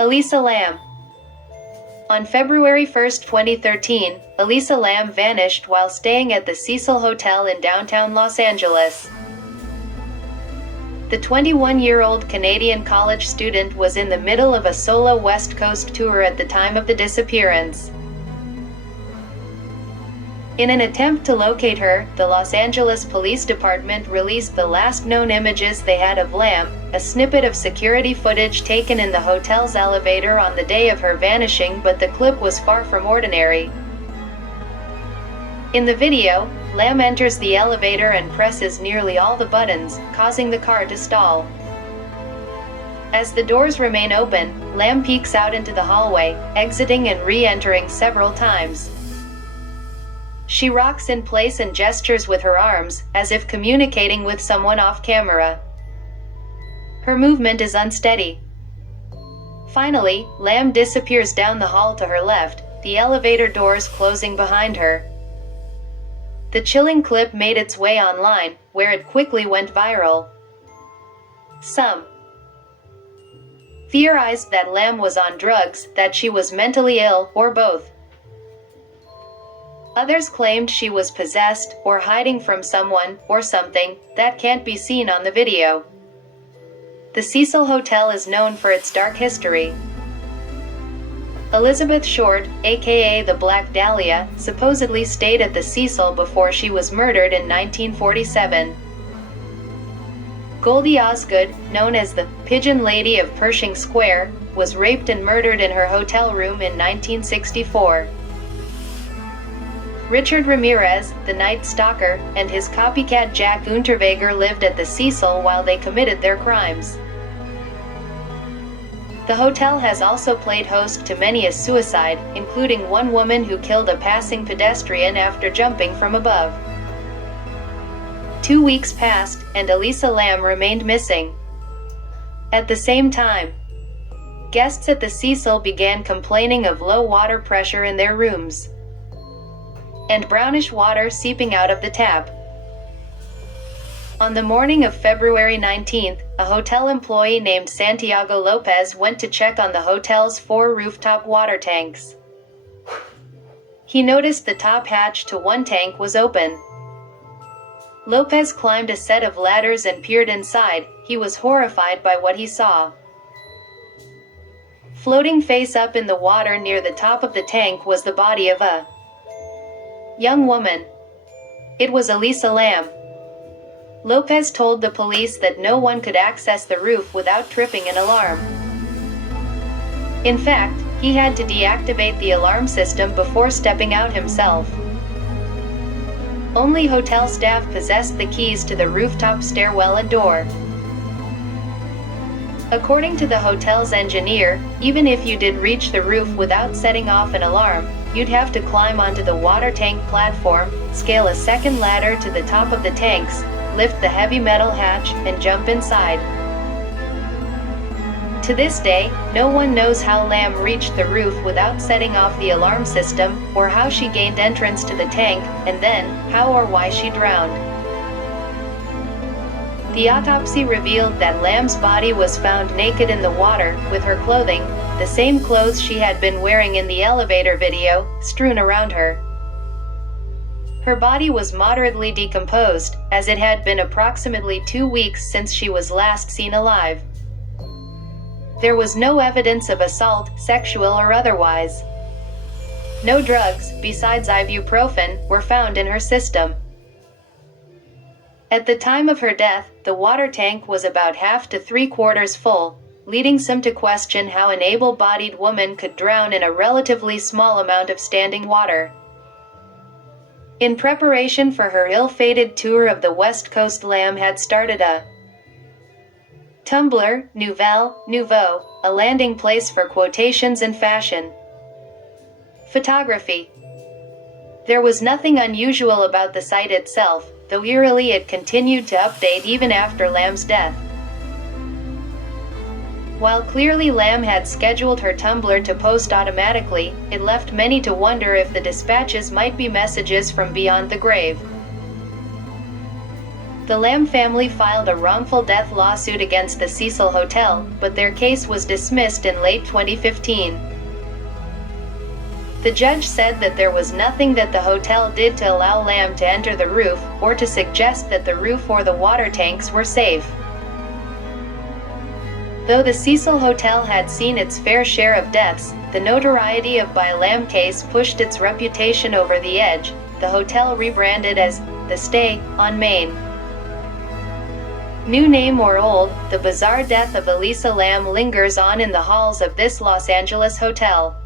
Elisa Lam. On February 1, 2013, Elisa Lam vanished while staying at the Cecil Hotel in downtown Los Angeles. The 21-year-old Canadian college student was in the middle of a solo West Coast tour at the time of the disappearance. In an attempt to locate her, the Los Angeles Police Department released the last known images they had of Lam, a snippet of security footage taken in the hotel's elevator on the day of her vanishing, but the clip was far from ordinary. In the video, Lam enters the elevator and presses nearly all the buttons, causing the car to stall. As the doors remain open, Lam peeks out into the hallway, exiting and re-entering several times. She rocks in place and gestures with her arms, as if communicating with someone off camera. Her movement is unsteady. Finally, Lam disappears down the hall to her left, the elevator doors closing behind her. The chilling clip made its way online, where it quickly went viral. Some theorized that Lam was on drugs, that she was mentally ill, or both. Others claimed she was possessed, or hiding from someone, or something, that can't be seen on the video. The Cecil Hotel is known for its dark history. Elizabeth Short, aka the Black Dahlia, supposedly stayed at the Cecil before she was murdered in 1947. Goldie Osgood, known as the Pigeon Lady of Pershing Square, was raped and murdered in her hotel room in 1964. Richard Ramirez, the Night Stalker, and his copycat Jack Unterweger lived at the Cecil while they committed their crimes. The hotel has also played host to many a suicide, including one woman who killed a passing pedestrian after jumping from above. 2 weeks passed, and Elisa Lam remained missing. At the same time, guests at the Cecil began complaining of low water pressure in their rooms and brownish water seeping out of the tap. On the morning of February 19th, a hotel employee named Santiago Lopez went to check on the hotel's 4 rooftop water tanks. He noticed the top hatch to one tank was open. Lopez climbed a set of ladders and peered inside. He was horrified by what he saw. Floating face up in the water near the top of the tank was the body of a young woman. It was Elisa Lam. Lopez told the police that no one could access the roof without tripping an alarm. In fact, he had to deactivate the alarm system before stepping out himself. Only hotel staff possessed the keys to the rooftop stairwell and door. According to the hotel's engineer, even if you did reach the roof without setting off an alarm, you'd have to climb onto the water tank platform, scale a second ladder to the top of the tanks, lift the heavy metal hatch, and jump inside. To this day, no one knows how Lam reached the roof without setting off the alarm system, or how she gained entrance to the tank, and then, how or why she drowned. The autopsy revealed that Lam's body was found naked in the water, with her clothing, the same clothes she had been wearing in the elevator video, strewn around her. Her body was moderately decomposed, as it had been approximately 2 weeks since she was last seen alive. There was no evidence of assault, sexual or otherwise. No drugs, besides ibuprofen, were found in her system. At the time of her death, the water tank was about half to 3/4 full, leading some to question how an able-bodied woman could drown in a relatively small amount of standing water. In preparation for her ill-fated tour of the West Coast, Lam had started a Tumblr, Nouvelle, Nouveau, a landing place for quotations and fashion photography. There was nothing unusual about the site itself, though eerily it continued to update even after Lam's death. While clearly Lam had scheduled her Tumblr to post automatically, it left many to wonder if the dispatches might be messages from beyond the grave. The Lamb family filed a wrongful death lawsuit against the Cecil Hotel, but their case was dismissed in late 2015. The judge said that there was nothing that the hotel did to allow Lamb to enter the roof, or to suggest that the roof or the water tanks were safe. Though the Cecil Hotel had seen its fair share of deaths, the notoriety of the Lamb case pushed its reputation over the edge. The hotel rebranded as The Stay on Main. New name or old, the bizarre death of Elisa Lamb lingers on in the halls of this Los Angeles hotel.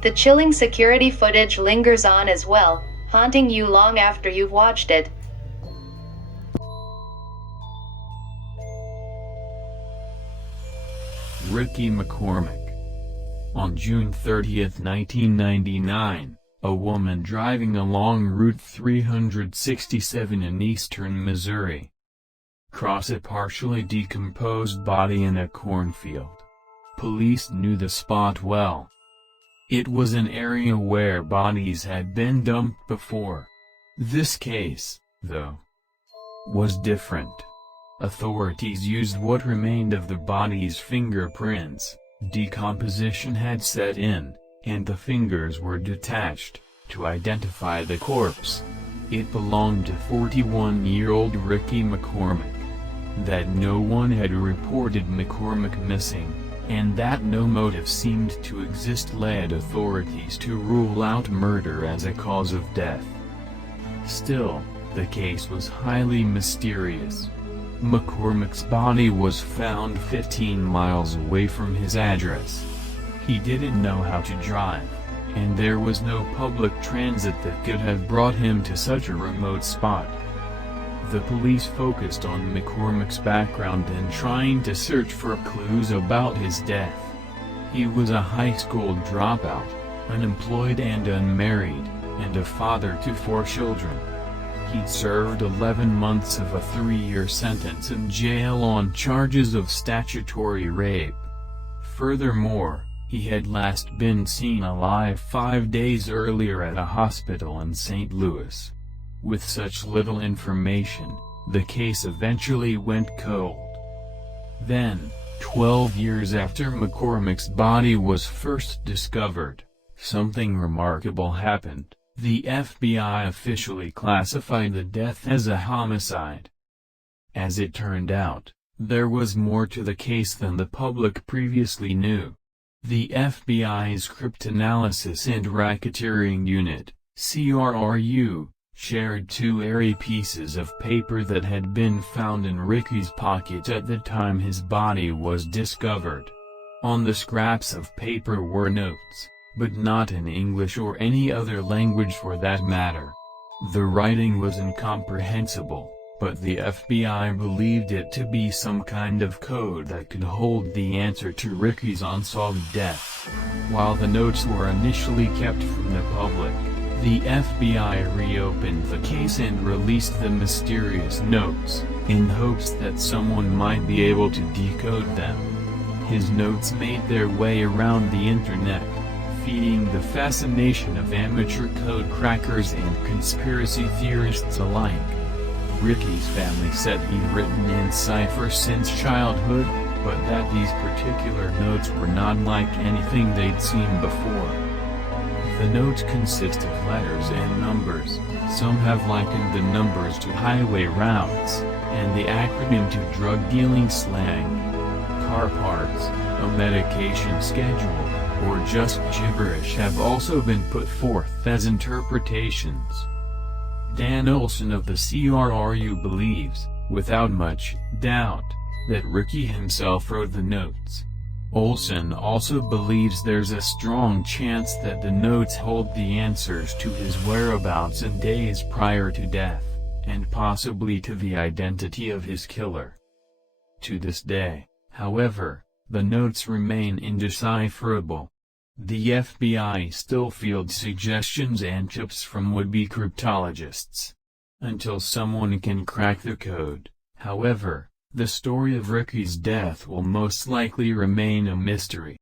The chilling security footage lingers on as well, haunting you long after you've watched it. Ricky McCormick. On June 30, 1999, a woman driving along Route 367 in eastern Missouri crossed a partially decomposed body in a cornfield. Police knew the spot well. It was an area where bodies had been dumped before. This case, though, was different. Authorities used what remained of the body's fingerprints. Decomposition had set in, and the fingers were detached, to identify the corpse. It belonged to 41-year-old Ricky McCormick. That no one had reported McCormick missing, and that no motive seemed to exist led authorities to rule out murder as a cause of death. Still, the case was highly mysterious. McCormick's body was found 15 miles away from his address. He didn't know how to drive, and there was no public transit that could have brought him to such a remote spot. The police focused on McCormick's background and trying to search for clues about his death. He was a high school dropout, unemployed and unmarried, and a father to 4 children. He'd served 11 months of a 3-year sentence in jail on charges of statutory rape. Furthermore, he had last been seen alive 5 days earlier at a hospital in St. Louis. With such little information, the case eventually went cold. Then, 12 years after McCormick's body was first discovered, something remarkable happened. The FBI officially classified the death as a homicide. As it turned out, there was more to the case than the public previously knew. The FBI's Cryptanalysis and Racketeering Unit, CRRU, shared 2 airy pieces of paper that had been found in Ricky's pocket at the time his body was discovered. On the scraps of paper were notes, but not in English or any other language for that matter. The writing was incomprehensible, but the FBI believed it to be some kind of code that could hold the answer to Ricky's unsolved death. While the notes were initially kept from the public, the FBI reopened the case and released the mysterious notes, in hopes that someone might be able to decode them. His notes made their way around the internet, feeding the fascination of amateur code crackers and conspiracy theorists alike. Ricky's family said he'd written in cipher since childhood, but that these particular notes were not like anything they'd seen before. The notes consist of letters and numbers. Some have likened the numbers to highway routes, and the acronym to drug-dealing slang. Car parts, a medication schedule, or just gibberish have also been put forth as interpretations. Dan Olson of the CRRU believes, without much doubt, that Ricky himself wrote the notes. Olson also believes there's a strong chance that the notes hold the answers to his whereabouts in days prior to death, and possibly to the identity of his killer. To this day, however, the notes remain indecipherable. The FBI still fields suggestions and tips from would-be cryptologists. Until someone can crack the code, however, the story of Ricky's death will most likely remain a mystery.